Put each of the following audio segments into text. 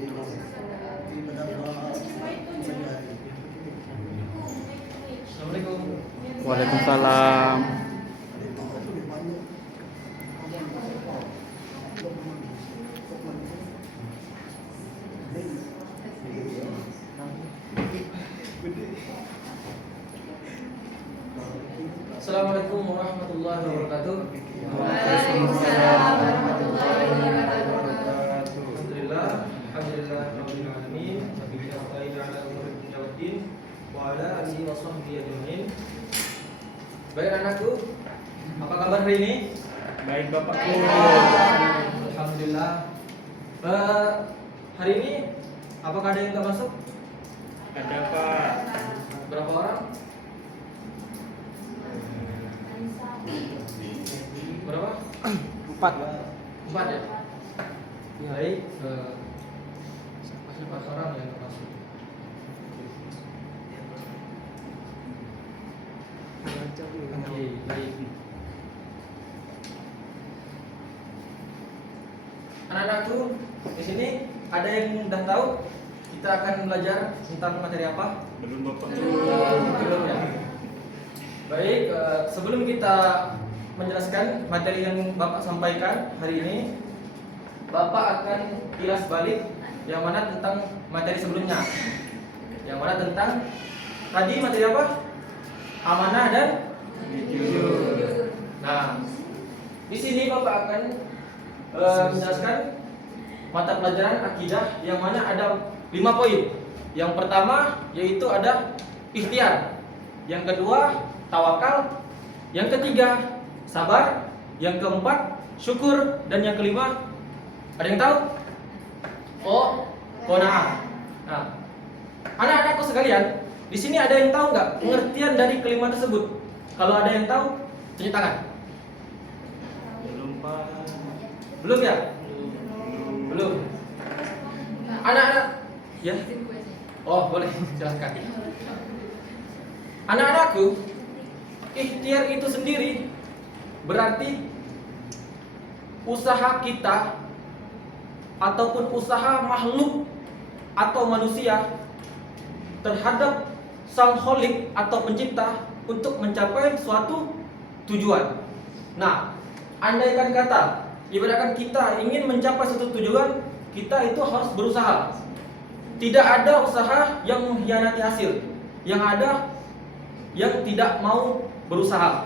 Assalamualaikum. Waalaikumsalam. Assalamualaikum warahmatullahi wabarakatuh. Waalaikumsalam warahmatullahi wabarakatuh. Alhamdulillah, alhamdulillah rabbil alamin. Wa bihi nasta'inu ala umuri dunya waddin wa ala alihi wa sahbihi ajmain. Baik anakku, apa kabar hari ini? Baik Bapakku. Alhamdulillah. Hari ini apakah ada yang tak masuk? Ada Pak. Berapa orang? Berapa? 4. 4 ya? Baik. 4 orang yang tak masuk. Oke, baik. Anak-anakku, di sini ada yang udah tahu kita akan belajar tentang materi apa? Belum Bapak. Belum ya. Baik, sebelum kita menjelaskan materi yang Bapak sampaikan hari ini, Bapak akan kilas balik yang mana tentang materi sebelumnya. Yang mana tentang tadi materi apa? Amanah dan jujur. Nah, di sini Bapak akan menjelaskan mata pelajaran akidah yang mana ada 5 poin. Yang pertama yaitu ada ikhtiar. Yang kedua tawakal. Yang ketiga sabar. Yang keempat syukur. Dan yang kelima ada yang tahu? Qanaah. Nah, anak-anakku sekalian, di sini ada yang tahu nggak pengertian dari kelima tersebut? Kalau ada yang tahu, tunjuk tangan. Belum Pak. Belum ya? Belum. Anak-anak, ya? Oh boleh, silahkan. Anak-anakku, ikhtiar itu sendiri berarti usaha kita ataupun usaha makhluk atau manusia terhadap sang Khalik atau pencipta untuk mencapai suatu tujuan. Nah, andaikan kata ibaratkan kita ingin mencapai suatu tujuan, kita itu harus berusaha. Tidak ada usaha yang mengkhianati hasil. Yang ada yang tidak mau berusaha.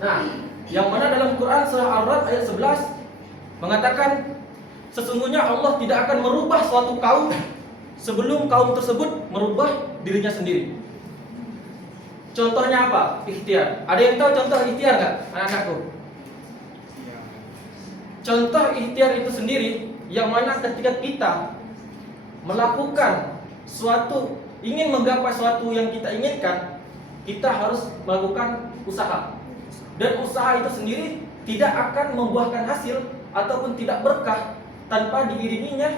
Nah, yang mana dalam Quran surah Ar-Ra'd ayat 11 mengatakan sesungguhnya Allah tidak akan merubah suatu kaum sebelum kaum tersebut merubah dirinya sendiri. Contohnya apa? Ikhtiar. Ada yang tahu contoh ikhtiar nggak, anak-anakku? Contoh ikhtiar itu sendiri yang mana ketika kita melakukan suatu, ingin menggapai suatu yang kita inginkan, kita harus melakukan usaha. Dan usaha itu sendiri tidak akan membuahkan hasil ataupun tidak berkah tanpa diiringinya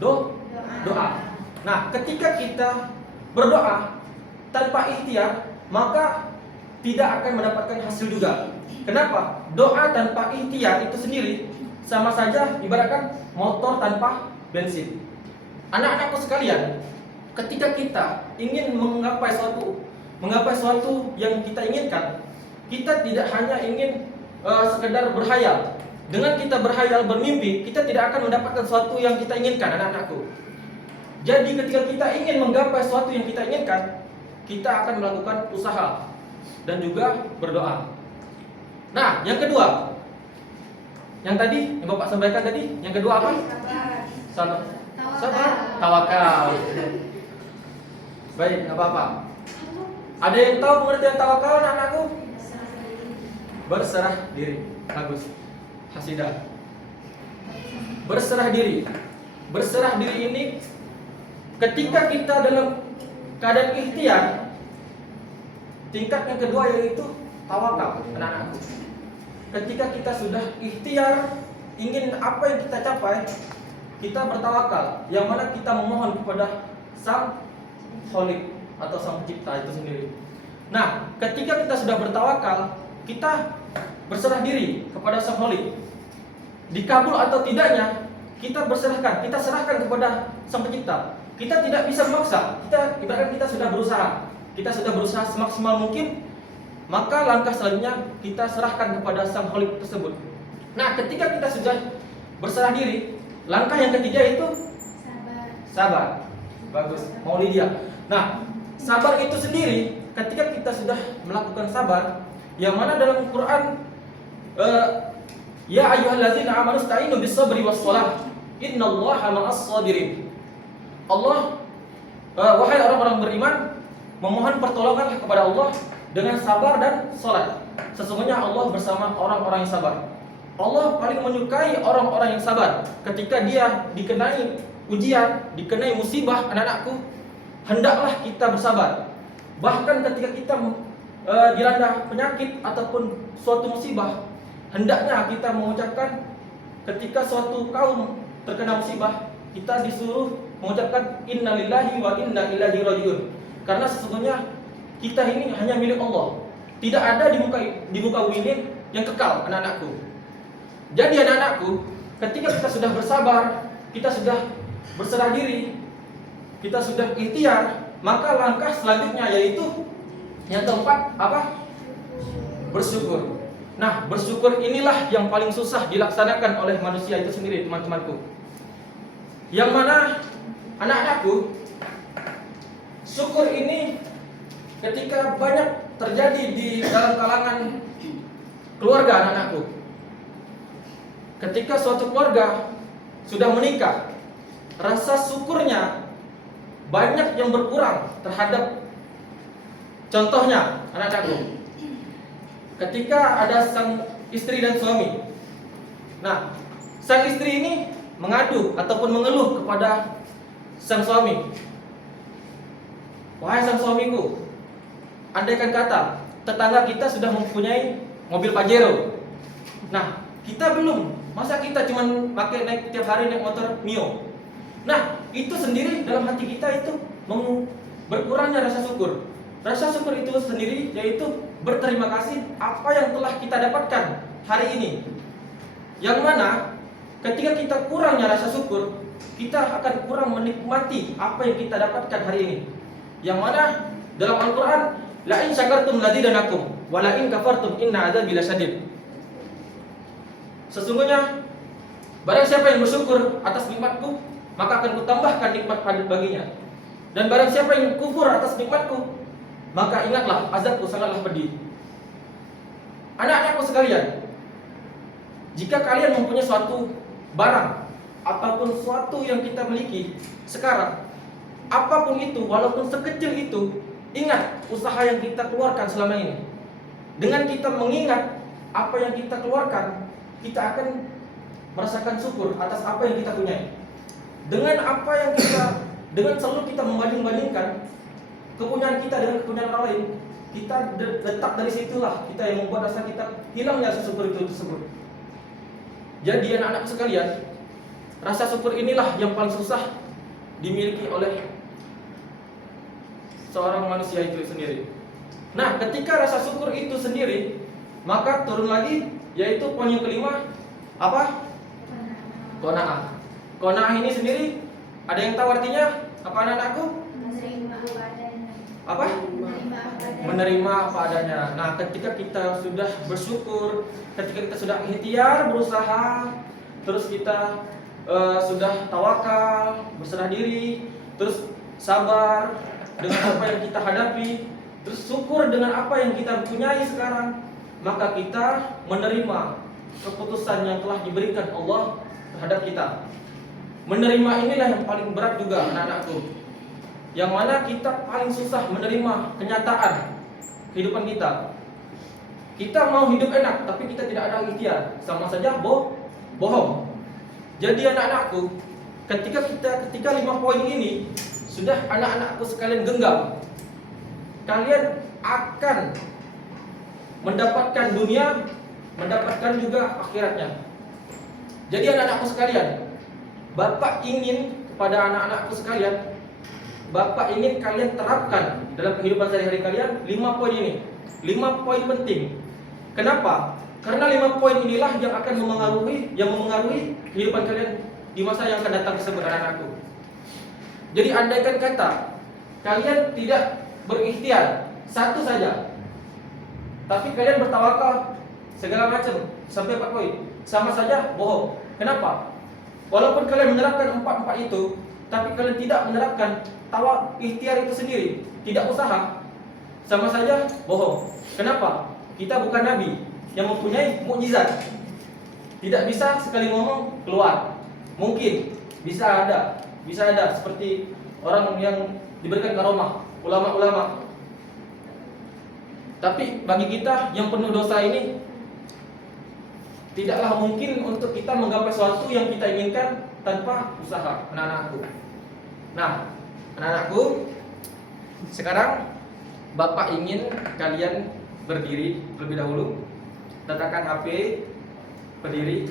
doa. Nah, ketika kita berdoa tanpa ikhtiar, maka tidak akan mendapatkan hasil juga. Kenapa? Doa tanpa ikhtiar itu sendiri sama saja ibaratkan motor tanpa bensin. Anak-anakku sekalian, ketika kita ingin menggapai suatu yang kita inginkan, kita tidak hanya ingin sekedar berhayal. Dengan kita berhayal, bermimpi, kita tidak akan mendapatkan sesuatu yang kita inginkan, anak-anakku. Jadi ketika kita ingin menggapai sesuatu yang kita inginkan, kita akan melakukan usaha dan juga berdoa. Nah, yang kedua, yang tadi yang Bapak sampaikan tadi, yang kedua apa? Sabar, tawakal. Baik, nggak apa-apa. Ada yang tahu pengertian tawakal, anak-anakku? Berserah diri. Bagus. Hasidah. Berserah diri. Berserah diri ini ketika kita dalam keadaan ikhtiar, tingkat yang kedua yaitu tawakal, anak-anakku. Ketika kita sudah ikhtiar, ingin apa yang kita capai, kita bertawakal, yang mana kita memohon kepada sang Khalik atau sang pencipta itu sendiri. Nah, ketika kita sudah bertawakal, kita berserah diri kepada sang Khalik. Dikabul atau tidaknya, kita berserahkan, kita serahkan kepada Sang Pencipta. Kita tidak bisa memaksa. Kita ibaratkan kita sudah berusaha semaksimal mungkin, maka langkah selanjutnya kita serahkan kepada Sang Khalik tersebut. Nah, ketika kita sudah berserah diri, langkah yang ketiga itu sabar. Bagus, Maulidia. Nah, sabar itu sendiri, ketika kita sudah melakukan sabar, yang mana dalam Quran, ya ayyuhallazina amanu ista'inu bis-sabri was-shalah, innallaha ma'as-sabirin. Allah, wahai orang-orang beriman, memohon pertolongan kepada Allah dengan sabar dan salat. Sesungguhnya Allah bersama orang-orang yang sabar. Allah paling menyukai orang-orang yang sabar. Ketika dia dikenai ujian, dikenai musibah, anak-anakku, hendaklah kita bersabar. Bahkan ketika kita dilanda penyakit ataupun suatu musibah, hendaknya kita mengucapkan, ketika suatu kaum terkena musibah, kita disuruh mengucapkan innalillahi wa inna ilaihi rajiun. Karena sesungguhnya kita ini hanya milik Allah. Tidak ada di muka bumi ini yang kekal, anak-anakku. Jadi anak-anakku, ketika kita sudah bersabar, kita sudah berserah diri, kita sudah ikhtiar, maka langkah selanjutnya yaitu yang keempat apa? Bersyukur. Nah, bersyukur inilah yang paling susah dilaksanakan oleh manusia itu sendiri, teman-temanku. Yang mana anak-anakku, syukur ini ketika banyak terjadi di dalam kalangan keluarga anak-anakku. Ketika suatu keluarga sudah menikah, rasa syukurnya banyak yang berkurang terhadap, contohnya anak-anakku, ketika ada sang istri dan suami. Nah, sang istri ini mengadu ataupun mengeluh kepada sang suami. Wahai sang suamiku, andaikan kata tetangga kita sudah mempunyai mobil Pajero. Nah, kita belum. Masa kita cuma pakai naik tiap hari naik motor Mio. Nah, itu sendiri dalam hati kita itu berkurangnya rasa syukur. Rasa syukur itu sendiri yaitu berterima kasih apa yang telah kita dapatkan hari ini. Yang mana ketika kita kurangnya rasa syukur, kita akan kurang menikmati apa yang kita dapatkan hari ini. Yang mana dalam Al-Quran, la in syakartum lazidanakum wa la in kafartum inna adzabi lasyadid. Sesungguhnya barang siapa yang bersyukur atas nikmatku, maka akan kutambahkan nikmat baginya. Dan barang siapa yang kufur atas nikmatku, maka ingatlah azabku sangatlah pedih. Anak-anakku sekalian, jika kalian mempunyai suatu barang ataupun suatu yang kita miliki sekarang, apapun itu, walaupun sekecil itu, ingat usaha yang kita keluarkan selama ini. Dengan kita mengingat apa yang kita keluarkan, kita akan merasakan syukur atas apa yang kita punyai. Dengan apa yang dengan selalu kita membanding-bandingkan kepunyaan kita dengan kepunyaan orang lain, kita letak dari situlah kita yang membuat rasa kita hilangnya rasa syukur itu tersebut. Jadi anak-anak sekalian, rasa syukur inilah yang paling susah dimiliki oleh seorang manusia itu sendiri. Nah, ketika rasa syukur itu sendiri, maka turun lagi yaitu poin yang kelima, apa? Qanaah. Qanaah ini sendiri ada yang tahu artinya? Apa anak-anakku? Apa? Menerima apa adanya. Nah, ketika kita sudah bersyukur, ketika kita sudah ikhtiar, berusaha, terus kita sudah tawakal, berserah diri, terus sabar dengan apa yang kita hadapi, terus syukur dengan apa yang kita punyai sekarang, maka kita menerima keputusan yang telah diberikan Allah terhadap kita. Menerima inilah yang paling berat juga anak-anakku. Yang mana kita paling susah menerima kenyataan kehidupan kita. Kita mau hidup enak, tapi kita tidak ada ikhtiar, sama saja bohong. Jadi anak-anakku, ketika 5 poin ini sudah anak-anakku sekalian genggam, kalian akan mendapatkan dunia, mendapatkan juga akhiratnya. Jadi anak-anakku sekalian, Bapak ingin kepada anak-anakku sekalian, Bapak ingin kalian terapkan dalam kehidupan sehari-hari kalian 5 poin ini. 5 poin penting. Kenapa? Karena 5 poin inilah yang akan memengaruhi kehidupan kalian di masa yang akan datang tersebut anak-anakku. Jadi andaikan kata kalian tidak berikhtiar satu saja, tapi kalian bertawakal segala macam sampai 4 poin, sama saja bohong. Kenapa? Walaupun kalian menerapkan empat itu, tapi kalian tidak menerapkan ikhtiar itu sendiri, tidak usaha, sama saja bohong. Kenapa? Kita bukan nabi yang mempunyai mukjizat. Tidak bisa sekali ngomong keluar. Mungkin bisa ada seperti orang yang diberikan karomah, ulama-ulama. Tapi bagi kita yang penuh dosa ini, tidaklah mungkin untuk kita menggapai sesuatu yang kita inginkan tanpa usaha, anak-anakku. Nah, anak-anakku, sekarang Bapak ingin kalian berdiri terlebih dahulu. Letakkan HP, berdiri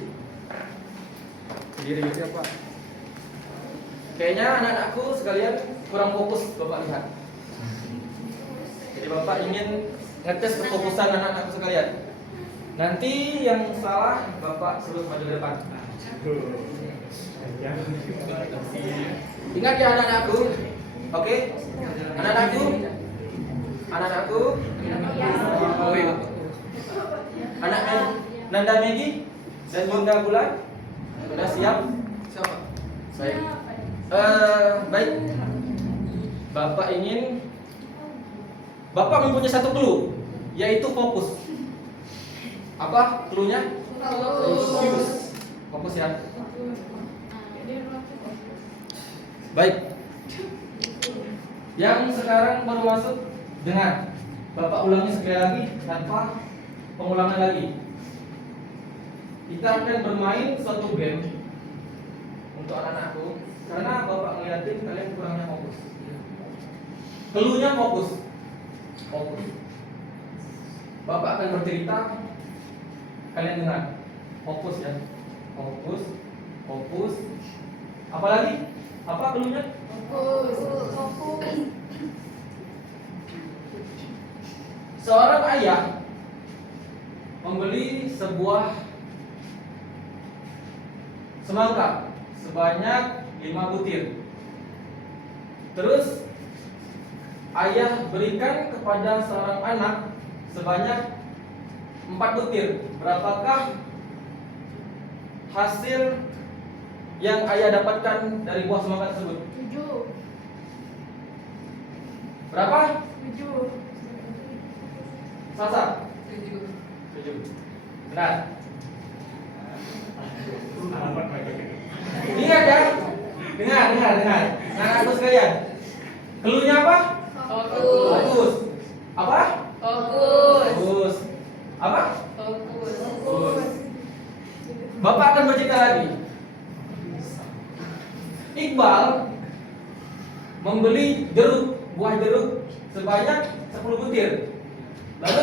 gitu ya Pak. Kayaknya anak-anakku sekalian kurang fokus, Bapak lihat. Jadi Bapak ingin ngetes kefokusan anak-anakku sekalian. Nanti yang salah Bapak suruh maju ke depan. Ingat ya anak-anakku. Oke? Anak-anakku. Anak Nanda Megi dan Bunda Bulan sudah siap? Siapa? Baik. Baik. Bapak mempunyai satu clue, yaitu fokus. Apa clue-nya? Fokus ya. Baik. Yang sekarang baru masuk, dengar. Bapak ulangi sekali lagi tanpa pengulangan lagi. Kita akan bermain suatu game untuk anak-anakku, karena Bapak ngeliatin kalian kurangnya fokus. Clue-nya fokus. Bapak akan bercerita, kalian dengar. Fokus ya. Fokus. Apa lagi? Apa clue-nya? Fokus. Seorang ayah membeli sebuah semangka sebanyak 5 butir. Terus ayah berikan kepada seorang anak sebanyak 4 butir. Berapakah hasil yang ayah dapatkan dari buah semangka tersebut? 7. Berapa? 7. Sasa? 7. Benar. Ingat ya? Dengar. Anak-anakku sekalian. Clue-nya apa? Fokus. Apa? Fokus. Apa? Fokus. Bapak akan bercerita lagi. Iqbal membeli buah jeruk sebanyak 10 butir. Lalu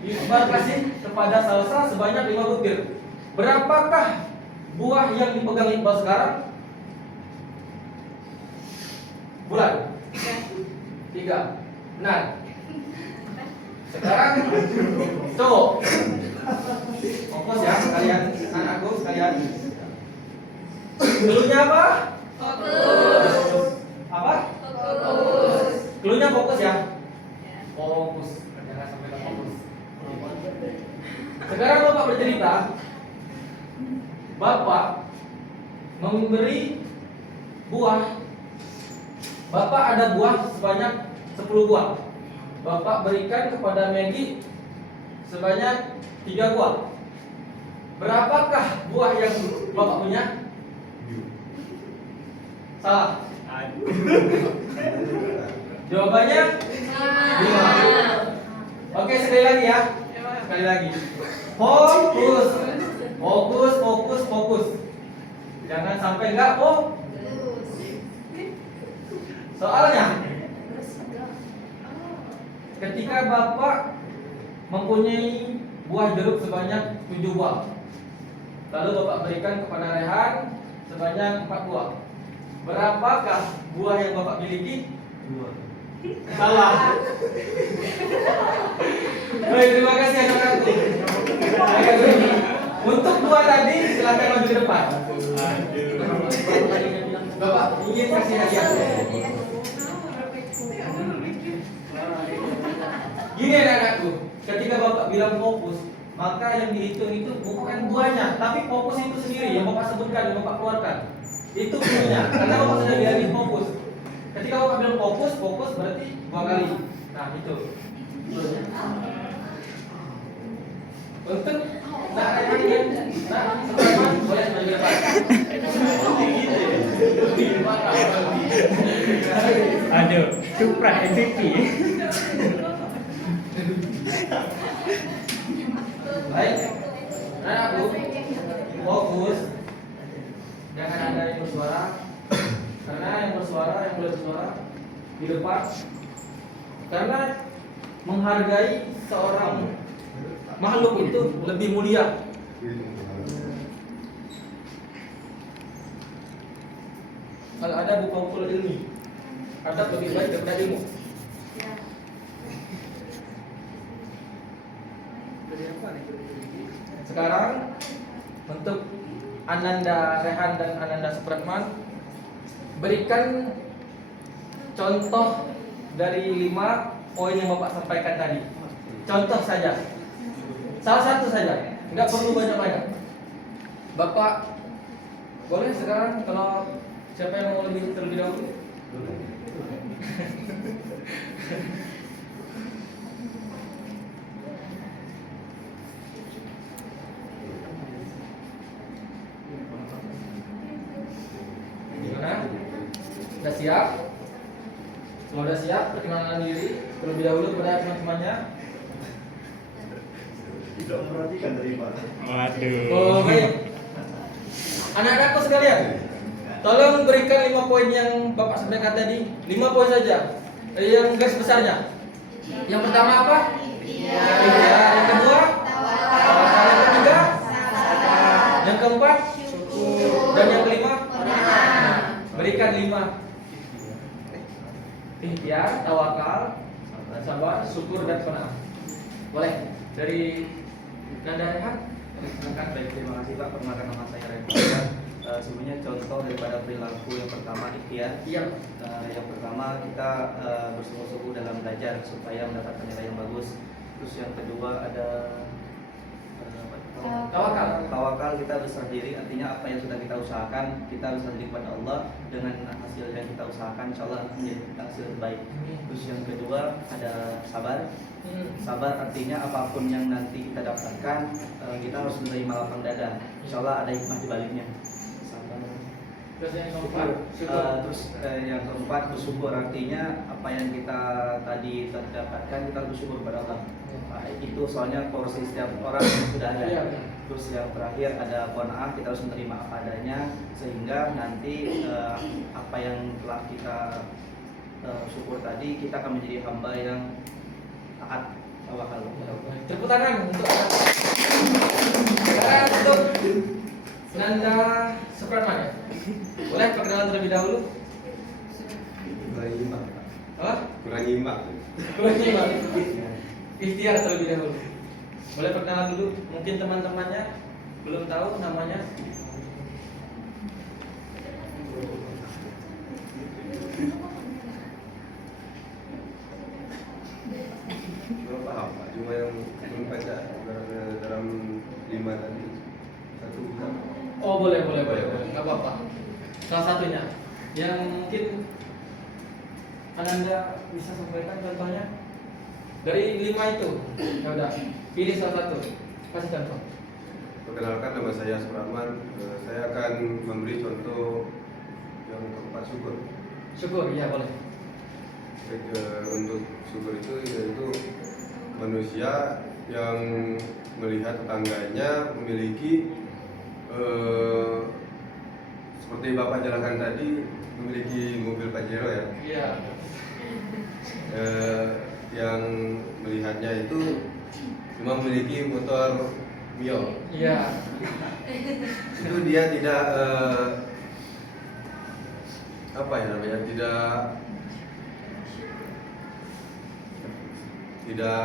Iqbal kasih kepada Salsa sebanyak 5 butir. Berapakah buah yang dipegang Iqbal sekarang? Bulan? 3. Benar. Sekarang cowok. Fokus ya kalian, anakku sekalian. Clue-nya apa? Fokus. Apa? Fokus. Clue-nya fokus ya. Fokus. Jangan sampai tak fokus. Sekarang Bapak bercerita. Bapak memberi buah. Bapak ada buah sebanyak 10 buah. Bapak berikan kepada Maggie sebanyak 3 buah. Berapakah buah yang Bapak punya? Salah. Jawabannya 5. Oke, sekali lagi ya. Sekali lagi. Fokus. Jangan sampai enggak fokus. Soalnya ketika Bapak mempunyai buah jeruk sebanyak 7 buah, lalu Bapak berikan kepada Rehan sebanyak 4 buah. Berapakah buah yang Bapak miliki? 2. Salah. Baik, terima kasih anak-anakku. Untuk dua tadi silakan maju ke depan. Aduh. Bapak ingin kasih hadiah. Gini anak-anakku, ketika Bapak bilang fokus, maka yang dihitung itu bukan buahnya, tapi fokus itu sendiri yang Bapak sebutkan, yang Bapak keluarkan. Itu buahnya, karena Bapak sudah bilangin fokus. Ketika Bapak bilang fokus, fokus berarti 2 kali. Nah itu. Untuk sekarang boleh maju ke depan. Aduh, Supra MVP. Baik, anakku, fokus. Jangan ada yang bersuara, karena yang bersuara, yang boleh bersuara di depan. Karena menghargai seorang makhluk itu lebih mulia. Kalau ada buku ilmi, adab lebih baik daripada ilmu. Sekarang untuk Ananda Rehan dan Ananda Supratman, berikan contoh dari 5 poin yang Bapak sampaikan tadi. Contoh saja, salah satu saja, nggak perlu banyak-banyak. Bapak boleh sekarang kalau siapa yang mau terlebih dahulu? Gimana? Sudah siap? Kalau sudah siap, perkenalkan diri terlebih dahulu kepada teman-temannya. Tidak memperhatikan dari mana. Waduh. Oh, baik. Anak-anakku sekalian, tolong berikan 5 poin yang Bapak sampaikan tadi. 5 poin saja. Yang garis besarnya. Yang pertama apa? Ikhtiar. Yang kedua? Tawakal. Yang ketiga? Yang keempat? Dan yang kelima? Berikan 5. Ikhtiar, tawakal, sabar, syukur dan qanaah. Boleh. Dari Nanda Rehan? Baik, terima kasih Pak. Perkenalkan nama saya Rehan. Sebenarnya contoh daripada perilaku yang pertama ikhtiar. Iya. Yang pertama kita bersungguh-sungguh dalam belajar supaya mendapatkan nilai yang bagus. Terus yang kedua ada Tawakal. Tawakal, kita berserah diri, artinya apa yang sudah kita usahakan kita berserah diri kepada Allah. Dengan hasil yang kita usahakan insya Allah menjadi hasil terbaik. Terus yang kedua ada sabar. Sabar artinya apapun yang nanti kita dapatkan kita harus menerima lapang dada. Insya Allah ada hikmah di baliknya. Sabar. Terus yang keempat? Terus yang keempat bersyukur, artinya apa yang kita tadi dapatkan kita bersyukur kepada Allah. Itu soalnya porsi setiap orang sudah ada. Iya. Terus yang terakhir ada qanaah, kita harus menerima apa adanya sehingga nanti apa yang telah kita syukur tadi kita akan menjadi hamba yang taat tawakal. Tepuk tangan untuk sekarang untuk Nanda Supratman ya. Boleh perkenalan terlebih dahulu? Kurang nyimak. Apa? Kurang nyimak. Kurang nyimak. Ikhtiar terlebih dahulu. Boleh perkenalan dulu. Mungkin teman-temannya belum tahu namanya. Belum paham Pak. Cuma yang belum baca dalam 5 tadi. Satu bisa. Oh boleh. Nggak apa-apa. Salah satunya yang mungkin Ananda bisa sampaikan contohnya dari 5 itu. Ya udah, pilih salah satu. Kasih contoh. Perkenalkan, nama saya Supratman. Saya akan memberi contoh yang keempat, syukur. Syukur, iya boleh. Baik, untuk syukur itu yaitu manusia yang melihat tetangganya memiliki seperti Bapak jelaskan tadi, memiliki mobil Pajero ya. Iya. Yang melihatnya itu cuma memiliki motor Mio. Iya. Itu dia tidak apa ya namanya, tidak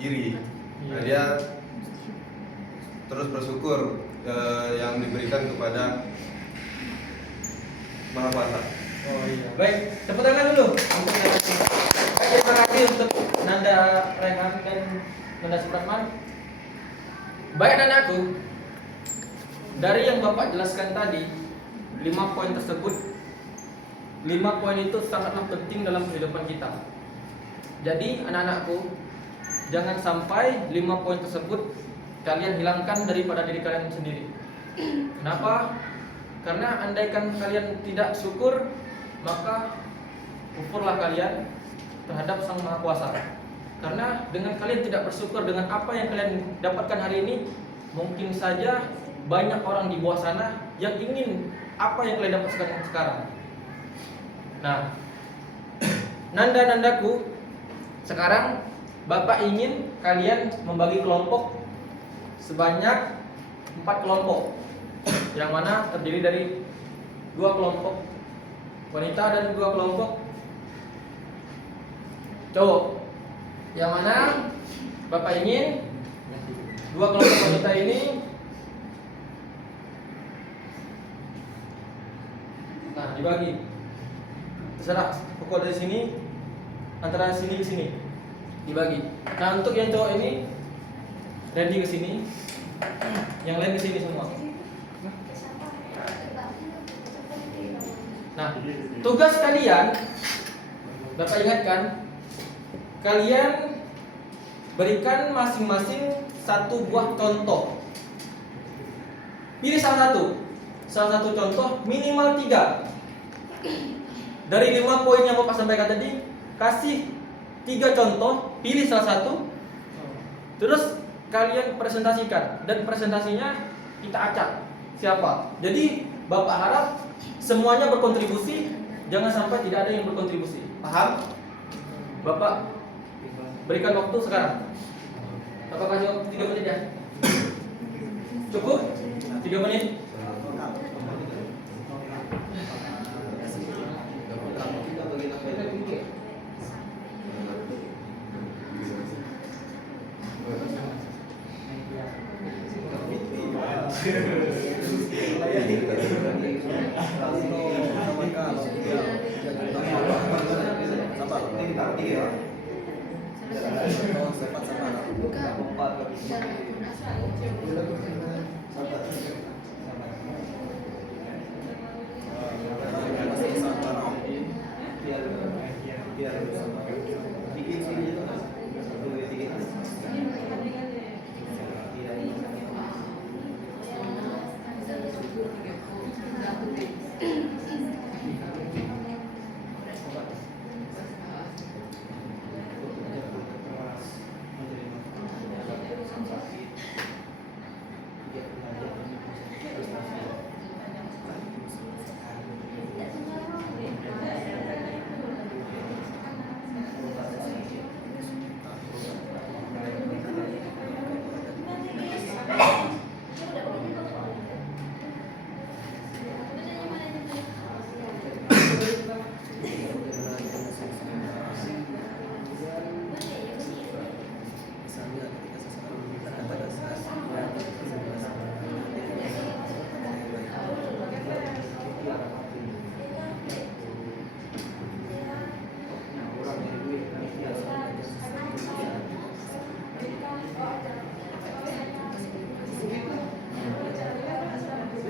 iri. Nah, dia terus bersyukur yang diberikan kepada Maha Kuasa. Oh iya. Baik, tepuk tangan dulu untuk Nanda. Baik, terima kasih untuk Nanda Rehan dan Nanda Supratman. Baik anakku, dari yang Bapak jelaskan tadi, 5 poin tersebut, 5 poin itu sangatlah penting dalam kehidupan kita. Jadi anak-anakku, jangan sampai 5 poin tersebut kalian hilangkan daripada diri kalian sendiri. Kenapa? Karena andaikan kalian tidak syukur, maka kufurlah kalian terhadap Sang Maha Kuasa. Karena dengan kalian tidak bersyukur dengan apa yang kalian dapatkan hari ini, mungkin saja banyak orang di bawah sana yang ingin apa yang kalian dapatkan sekarang. Nah, Nanda-nandaku, sekarang Bapak ingin kalian membagi kelompok sebanyak 4 kelompok, yang mana terdiri dari 2 kelompok wanita dan 2 kelompok cowok. Yang mana Bapak ingin 2 kelompok wanita ini dibagi. Terserah, pokok dari sini antara sini ke sini dibagi. Nah, untuk yang cowok ini ready ke sini, yang lain ke sini semua. Nah, tugas kalian, Bapak ingatkan, kalian berikan masing-masing 1 buah contoh. Pilih salah satu contoh, minimal 3. Dari 5 poin yang Bapak sampaikan tadi, kasih 3 contoh, pilih salah satu, terus kalian presentasikan, dan presentasinya kita acak siapa. Jadi Bapak harap semuanya berkontribusi, jangan sampai tidak ada yang berkontribusi. Paham? Bapak berikan waktu sekarang. Bapak kasih waktu 3 menit ya. Cukup? 3 menit.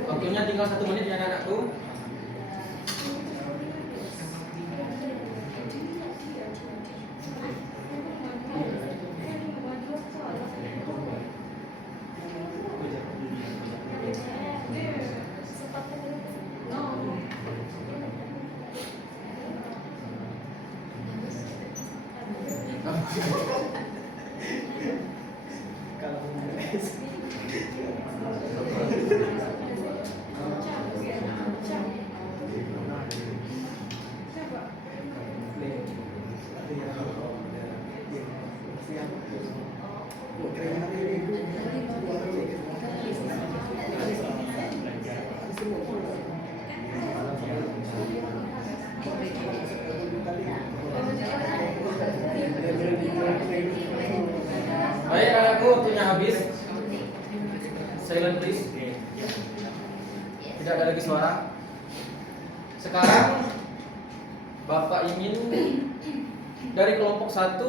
Waktunya tinggal 1 menit ya anak-anakku. Silent please. Oke. Ya. Tidak ada lagi suara. Sekarang Bapak ingin dari kelompok 1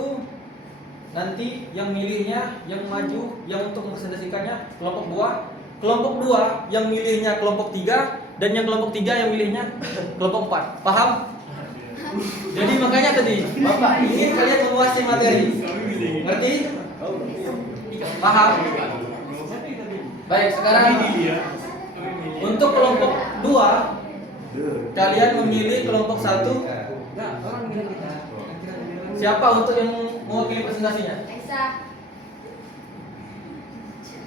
nanti yang milihnya, yang maju, yang untuk mempresentasikannya kelompok 2. Kelompok 2 yang milihnya kelompok 3 dan yang kelompok 3 yang milihnya kelompok 4. Paham? Jadi makanya tadi Bapak ingin kalian menguasai materi. Ngerti? Paham? Baik, sekarang untuk kelompok 2 kalian memilih kelompok 1. Siapa untuk yang mewakili presentasinya? Aisyah.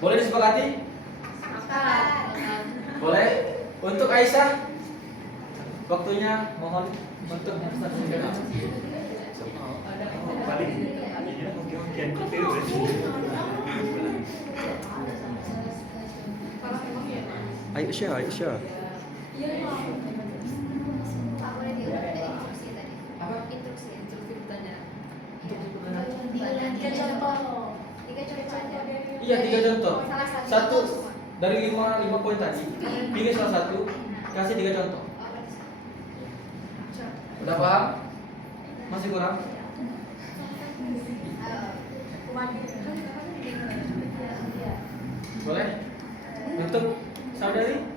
Boleh disepakati? Boleh. Untuk Aisyah, waktunya mohon untuk presentasikan. Paling oke-okean gitu. Aisyah. Boleh diulang dari instruksi tadi. Instruksi bertanya. Tiga contoh. Iya, 3 contoh. Salah Satu semua. dari 5 poin tadi. Pilih salah satu, kasih 3 contoh. Udah paham? Masih kurang? Boleh? Untuk saudari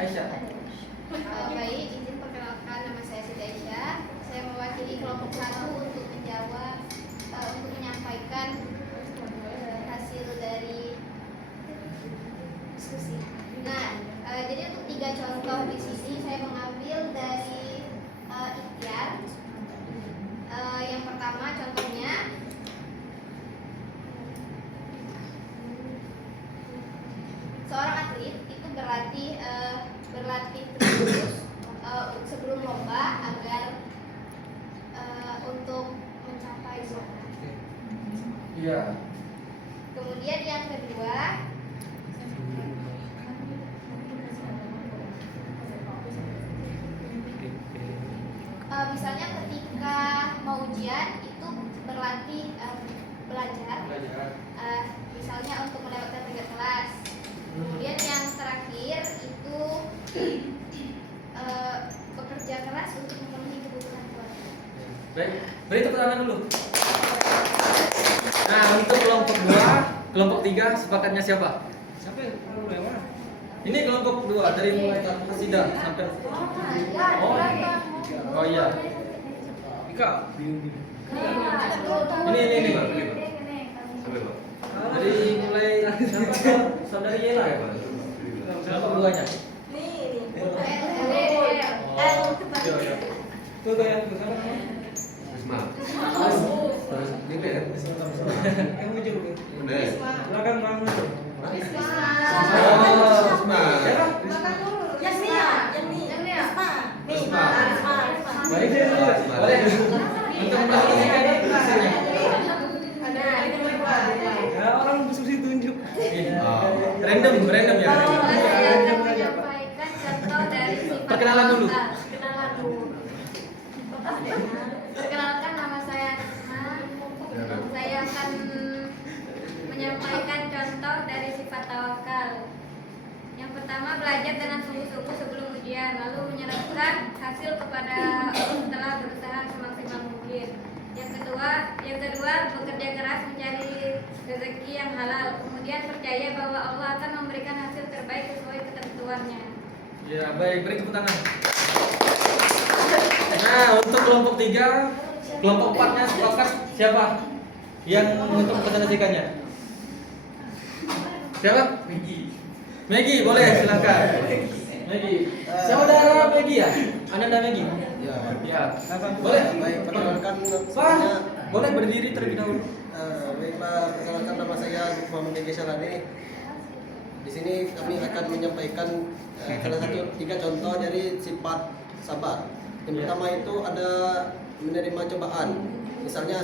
Aisyah. Baik, izin perkenalkan, nama saya Siti Aisyah. Saya mewakili kelompok 1 untuk menjawab, untuk menyampaikan hasil dari diskusi. Nah, jadi untuk 3 contoh di sini saya mengambil dari ikhtiar. Yang pertama contohnya seorang atlet itu berlatih terus sebelum lomba agar untuk mencapai juara. Iya. Kemudian yang kedua misalnya ketika mau ujian itu berlatih belajar, misalnya untuk mendapatkan tingkat kelas. Kemudian yang terakhir itu bekerja keras untuk memenuhi kebutuhan keluarga. Baik, beri tepuk tangan dulu. Nah, untuk kelompok 2, kelompok 3 sepakatnya siapa? Siapa yang mana? Ini kelompok 2 dari mulai sidang sampai Oh iya. Ika. Ini. Dari mulai siapa? Saudari Yela ya, Pak? Kelompok 2-nya. Iya. Tuh yang ke sana. Yang ujung. Belakang bangun. Baik, boleh. Untuk mempresentasikan hasilnya. Ya orang diskusi tunjuk. Random ya. Saya akan menyampaikan contoh dari sifat Perkenalan dulu. Perkenalkan, nama saya Asma. Saya akan menyampaikan contoh dari sifat tawakal. Yang pertama, belajar dengan sungguh-sungguh sebelum ujian, lalu menyerahkan hasil kepada Allah setelah berusaha semaksimal mungkin. Yang kedua, bekerja keras mencari rezeki yang halal. Kemudian percaya bahwa Allah akan memberikan hasil terbaik sesuai ketentuannya. Ya, baik, beri tepuk tangan. Nah, untuk kelompok 3, kelompok 4-nya sepakat siapa? Yang untuk presentasikannya? Siapa? Maggie, boleh silakan. Maggie. Saudara Maggie ya? Ananda Maggie? Ya. Boleh? Baik, perkenalkan Pak, boleh berdiri terlebih dahulu. Baiklah, perkenalkan nama saya Muhammad Egi Syarani. Di sini kami akan menyampaikan salah satu 3 contoh dari sifat sabar. Yang pertama itu ada menerima cobaan. Misalnya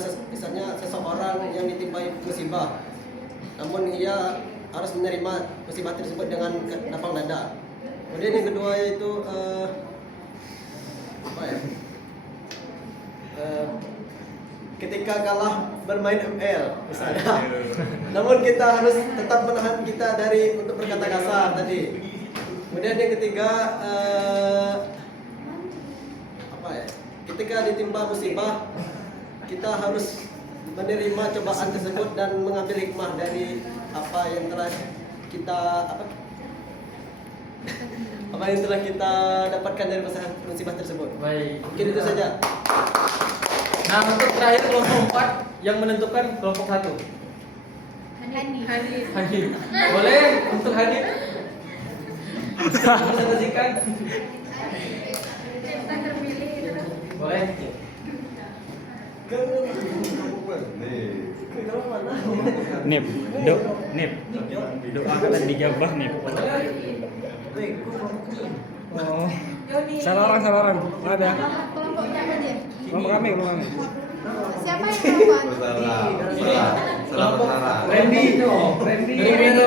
seseorang yang ditimpai musibah, namun ia harus menerima musibah tersebut dengan lapang dada. Kemudian yang kedua yaitu ketika ketika kalah bermain ML misalnya. Namun kita harus tetap menahan kita dari untuk berkata kasar tadi. Kemudian yang ketiga apa ya? Ketika ditimpa musibah, kita harus menerima cobaan tersebut dan mengambil hikmah dari apa yang telah kita dapatkan dari musibah tersebut. Baik. Mungkin itu saja. Nah, untuk terakhir kelompok 4 yang menentukan kelompok 1. Hadir. Boleh untuk hadir? Presentasikan. Kita terpilih gitu. Boleh. Nip, doa kan dijabah Nip. Oh. Salah orang. Ada. Kelompoknya apa aja? Kelompok kami. Siapa yang kelompok? Salah. Randy,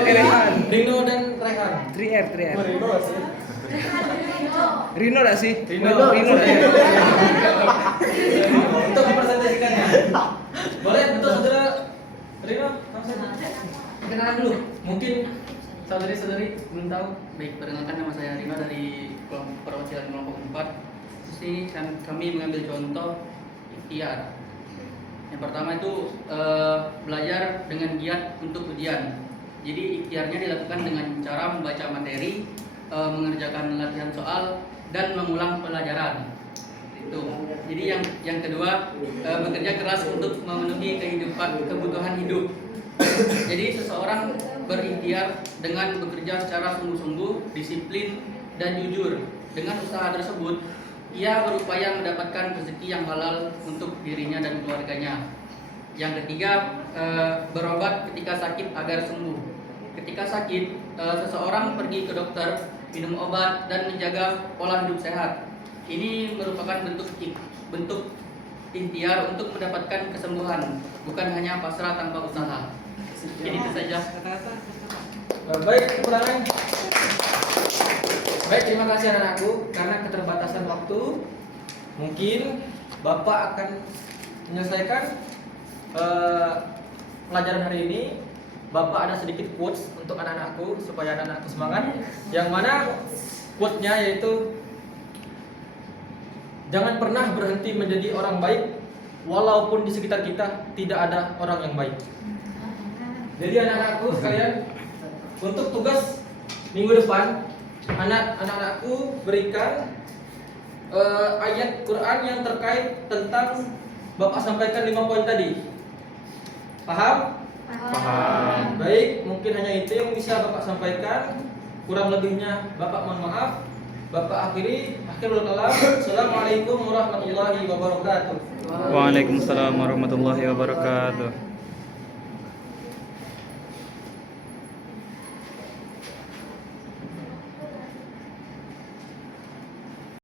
Rehan. Dino dan Rehan. 3R. Rino dah sih? Rino. dah ya? Untuk mempresentasikannya. Boleh untuk saudara Rino, langsung kenalan dulu. Mungkin saudari-saudari belum tahu. Baik, perkenalkan nama saya Rino dari perwakilan kelompok 4. Sini kami mengambil contoh ikhtiar. Yang pertama itu belajar dengan giat untuk ujian. Jadi ikhtiarnya dilakukan dengan cara membaca materi, mengerjakan latihan soal, dan mengulang pelajaran. Itu. Jadi yang kedua bekerja keras untuk memenuhi kebutuhan hidup. Jadi seseorang berikhtiar dengan bekerja secara sungguh-sungguh, disiplin, dan jujur. Dengan usaha tersebut, ia berupaya mendapatkan rezeki yang halal untuk dirinya dan keluarganya. Yang ketiga, berobat ketika sakit agar sembuh. Ketika sakit, seseorang pergi ke dokter, minum obat, dan menjaga pola hidup sehat. Ini merupakan bentuk ikhtiar untuk mendapatkan kesembuhan, bukan hanya pasrah tanpa usaha. Jadi itu saja. Baik, kekurangan. Baik, terima kasih anak-anakku. Karena keterbatasan waktu, mungkin Bapak akan menyelesaikan pelajaran hari ini. Bapak ada sedikit quotes untuk anak-anakku supaya anak-anakku semangat. Yang mana quote-nya yaitu jangan pernah berhenti menjadi orang baik walaupun di sekitar kita tidak ada orang yang baik. Jadi anak-anakku sekalian, untuk tugas minggu depan anak-anakku berikan ayat Quran yang terkait tentang Bapak sampaikan 5 poin tadi. Paham? Paham. Baik, mungkin hanya itu yang bisa Bapak sampaikan. Kurang lebihnya Bapak mohon maaf. Bapak akhirul kalam. Assalamualaikum warahmatullahi wabarakatuh. Waalaikumsalam warahmatullahi wabarakatuh.